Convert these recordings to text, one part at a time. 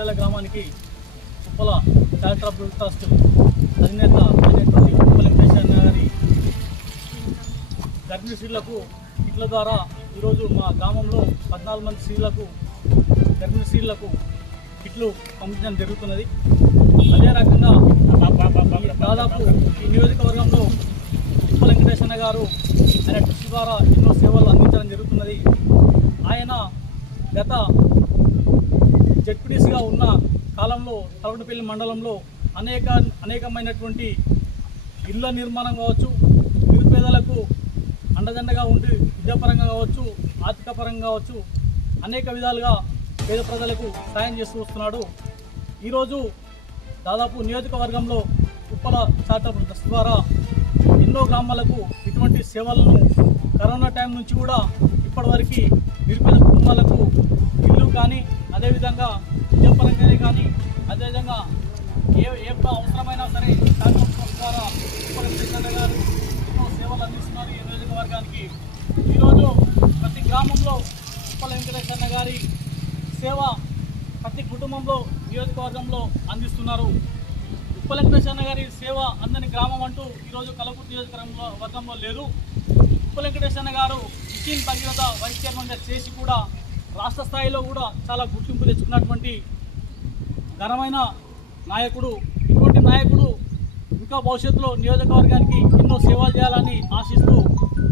జిల్లాల గ్రామానికి Uppala charitable trust అధినేత అయినటువంటి ఉప్పల వెంకటేశ్వర గారి గర్భిణీ స్త్రీలకు కిట్ల ద్వారా ఈరోజు మా గ్రామంలో 14 మంది స్త్రీలకు గర్భిణీ స్త్రీలకు కిట్లు పంపించడం జరుగుతున్నది. అదే రకంగా దాదాపు ఈ నియోజకవర్గంలో ఉప్పల వెంకటేశ్వర గారు ఆయన ట్రస్ట్ ద్వారా ఎన్నో సేవలు అందించడం జరుగుతున్నది. ఆయన గత జెడ్పీటీసీగా ఉన్న కాలంలో తలవడపల్లి మండలంలో అనేకమైనటువంటి ఇళ్ల నిర్మాణం కావచ్చు, నిరుపేదలకు అండదండగా ఉండి విద్యాపరంగా కావచ్చు, ఆర్థిక పరంగా కావచ్చు, అనేక విధాలుగా పేద ప్రజలకు సాయం చేస్తూ వస్తున్నాడు. ఈరోజు దాదాపు నియోజకవర్గంలో ఉప్పల చారిటబుల్ ట్రస్ట్ ద్వారా ఎన్నో గ్రామాలకు ఇటువంటి సేవలను కరోనా టైం నుంచి కూడా ఇప్పటివరకు నిరుపేద కుటుంబాలకు ఇల్లు కానీ, అదేవిధంగా విద్యాపరంగానే కానీ, అదేవిధంగా ఏ అవసరమైనా సరే చారిటబుల్ ట్రస్ట్ ద్వారా ఉప్పల వెంకటేశ్వర గారు ఎన్నో సేవలు అందిస్తున్నారు ఈ నియోజకవర్గానికి. ఈరోజు ప్రతి గ్రామంలో ఉప్పల వెంకటేశ్వర గారి సేవ ప్రతి కుటుంబంలో నియోజకవర్గంలో అందిస్తున్నారు. ఉప్పల వెంకటేశ్వర గారి సేవ అందని గ్రామం అంటూ ఈరోజు కలవకుర్తి నియోజకవర్గంలో లేదు. ఉప్పల వెంకటేశ్వర గారు మిషన్ భగీరథ వైస్ చైర్మన్గా చేసి కూడా రాష్ట్ర స్థాయిలో కూడా చాలా గుర్తింపు తెచ్చుకున్నటువంటి ఘనమైన నాయకుడు. ఇటువంటి నాయకుడు ఇంకా భవిష్యత్తులో నియోజకవర్గానికి ఎన్నో సేవలు చేయాలని ఆశిస్తూ,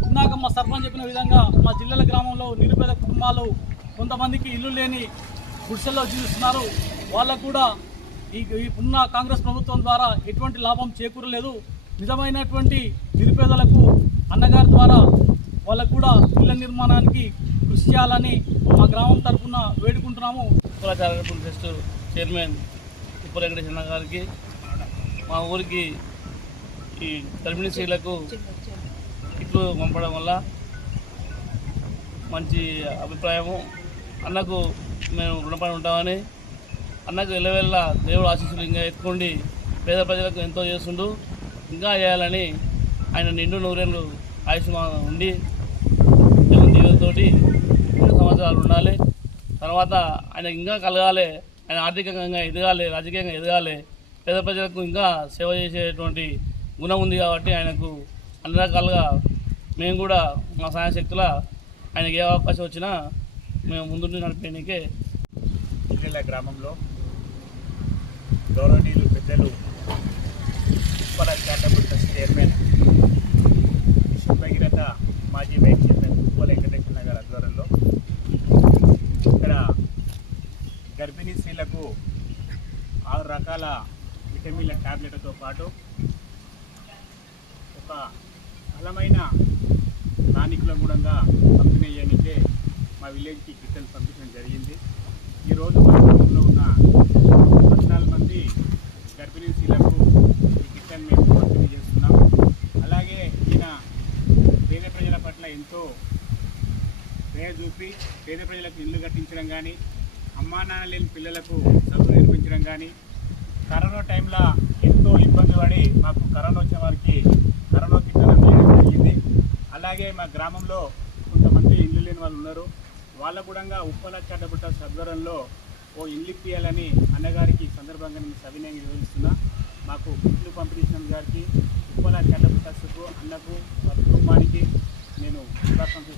ఇందాక మా సర్పంచ్ చెప్పిన విధంగా మా జిల్లాల గ్రామంలో నిరుపేద కుటుంబాలు కొంతమందికి ఇల్లు లేని గుడిసెల్లో జీవిస్తున్నారు. వాళ్ళకు కూడా ఈ ఉన్న కాంగ్రెస్ ప్రభుత్వం ద్వారా ఎటువంటి లాభం చేకూరలేదు. నిజమైనటువంటి నిరుపేదలకు అన్నగారి ద్వారా వాళ్ళకు కూడా ఇళ్ల నిర్మాణానికి కృషి చేయాలని మా గ్రామం తరఫున వేడుకుంటున్నాము. Uppala charitable trust chairman Uppala Venkateswara గారికి, మా ఊరికి ఈ గర్భిణీ స్త్రీలకు ఇట్లు పంపడం వల్ల మంచి అభిప్రాయము. అన్నకు మేము రుణపడి ఉంటామని, అన్నకు ఎల్లవెల్ల దేవుడు ఆశీస్సులు ఇంకా ఎత్తుకోండి, పేద ప్రజలకు ఎంతో చేస్తుండు, ఇంకా చేయాలని ఆయన నిండు నూరేళ్ళు ఆయుష్మాన్ ఉండి దేవుని దీవెనతోటి 2 సంవత్సరాలు ఉండాలి. తర్వాత ఆయన ఇంకా కలగాలి, ఆయన ఆర్థికంగా ఎదగాలి, రాజకీయంగా ఎదగాలి, పేద ప్రజలకు ఇంకా సేవ చేసేటువంటి గుణం ఉంది. కాబట్టి ఆయనకు అన్ని రకాలుగా మేము కూడా మా సాయశక్తుల ఆయనకి ఏ అవకాశం వచ్చినా మేము ముందు నడిపేందుకే జిల్లా గ్రామంలో గౌరవనీయులు పెద్దలు Uppala charitable trust chairman mission Bhagiratha మాజీ వైస్ చైర్మన్ ఉప్పల వెంకటేశ్వర గారి ఆధ్వర్యంలో ఇక్కడ గర్భిణీ స్త్రీలకు 6 రకాల విటమిన్ల ట్యాబ్లెట్లతో పాటు ఒక బలమైన స్థానికులను కూడా పంపిణీ చేయడానికే మా విలేజ్కి కిట్టలు పంపించడం జరిగింది. ఈరోజు మా గ్రామంలో ఉన్న 14 మంది గర్భిణీ స్త్రీలకు ఈ కిట్టలు మేము పంపిణీ చేస్తున్నాం. అలాగే ఈయన పేద ప్రజల పట్ల ఎంతో దయ చూపి పేద ప్రజలకు ఇల్లు కట్టించడం కానీ, అమ్మా నాన్న లేని పిల్లలకు చదువు నేర్పించడం కానీ, కరోనా టైంలో ఎంతో ఇబ్బంది పడి మాకు కరోనా వచ్చే వారికి కరోనా కిట్టలు చేయడం జరిగింది. అలాగే మా గ్రామంలో కొంతమంది ఇల్లు లేని వాళ్ళు ఉన్నారు. వాళ్ళ కూడా ఉప్పల చారిటబుల్ ట్రస్ట్ ఆధ్వర్యంలో ఓ ఇల్లు ఇప్పియాలని అన్నగారికి సందర్భంగా నేను సవినయంగా నిర్వహిస్తున్నా. మాకు ఇల్లు పంపిణీ గారికి, ఉప్పల చారిటబుల్ ట్రస్ట్కు, అన్నకు, కుటుంబానికి నేను శుభాకాంక్షలు